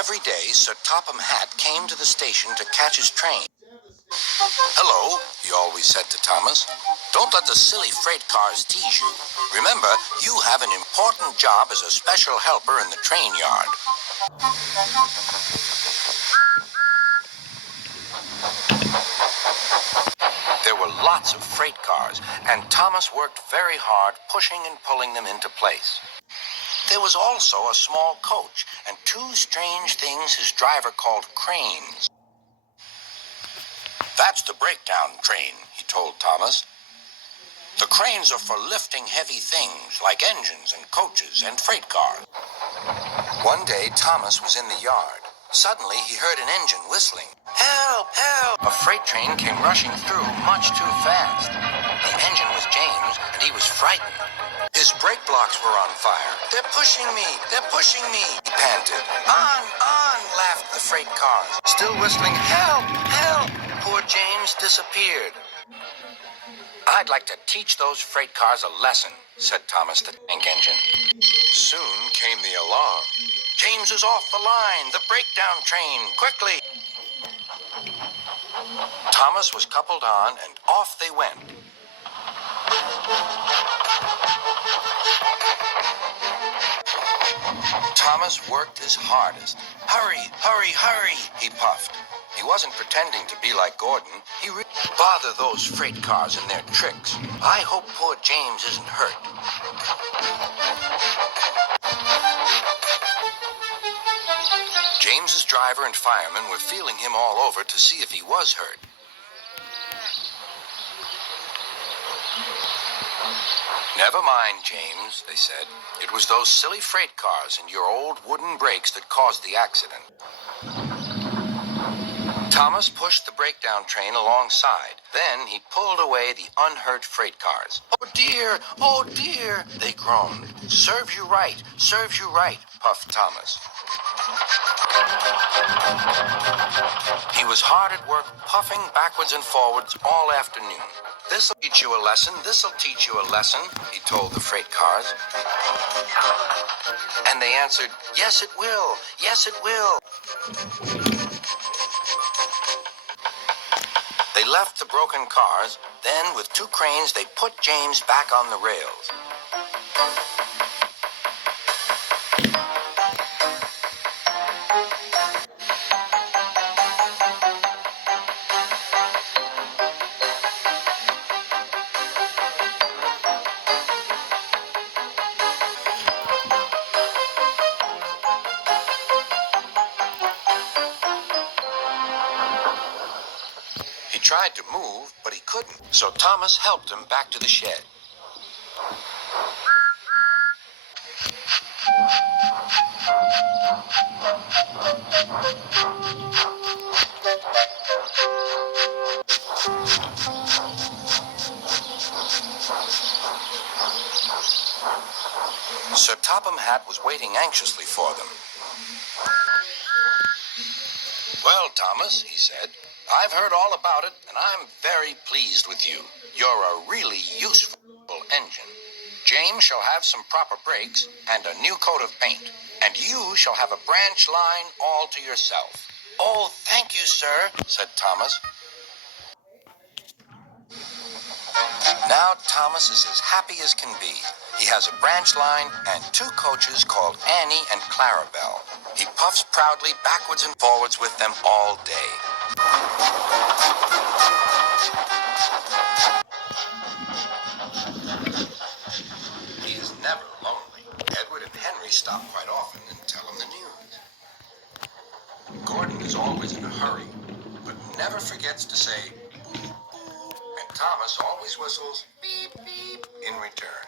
Every day, Sir Topham Hatt came to the station to catch his train. "Hello," he always said to Thomas. "Don't let the silly freight cars tease you. Remember, you have an important job as a special helper in the train yard." There were lots of freight cars, and Thomas worked very hard pushing and pulling them into place. There was also a small coach and two strange things his driver called cranes. "That's the breakdown train," he told Thomas. "The cranes are for lifting heavy things like engines and coaches and freight cars." One day, Thomas was in the yard. Suddenly, he heard an engine whistling. "Help! Help!" A freight train came rushing through much too fast. The engine was James, and he was frightened. His brake blocks were on fire. "They're pushing me! They're pushing me!" he panted. On, laughed the freight cars. Still whistling, "Help! Help!" Poor James disappeared. "I'd like to teach those freight cars a lesson," said Thomas the tank engine. Soon came the alarm. "James is off the line! The breakdown train! Quickly!" Thomas was coupled on, and off they went. Thomas worked his hardest. "Hurry, hurry, hurry," he puffed. He wasn't pretending to be like Gordon. He really bothered those freight cars and their tricks. "I hope poor James isn't hurt." James's driver and firemen were feeling him all over to see if he was hurt. "Never mind, James," they said. "It was those silly freight cars and your old wooden brakes that caused the accident." Thomas pushed the breakdown train alongside. Then he pulled away the unhurt freight cars. "Oh dear, oh dear," they groaned. "Serves you right, serves you right," puffed Thomas. He was hard at work, puffing backwards and forwards all afternoon. "This'll teach you a lesson, this'll teach you a lesson," he told the freight cars. And they answered, "Yes, it will, yes, it will." They left the broken cars. Then, with two cranes, they put James back on the rails. He tried to move, but he couldn't, so Thomas helped him back to the shed. Sir Topham Hatt was waiting anxiously for them. "Well, Thomas," he said, "I've heard all about it, and I'm very pleased with you. You're a really useful engine. James shall have some proper brakes and a new coat of paint, and you shall have a branch line all to yourself." "Oh, thank you, sir," said Thomas. Now Thomas is as happy as can be. He has a branch line and two coaches called Annie and Clarabelle. He puffs proudly backwards and forwards with them all day. He is never lonely. Edward and Henry stop quite often and tell him the news. Gordon is always in a hurry, but never forgets to say, "Boop, boop," and Thomas always whistles, "Beep, beep," in return.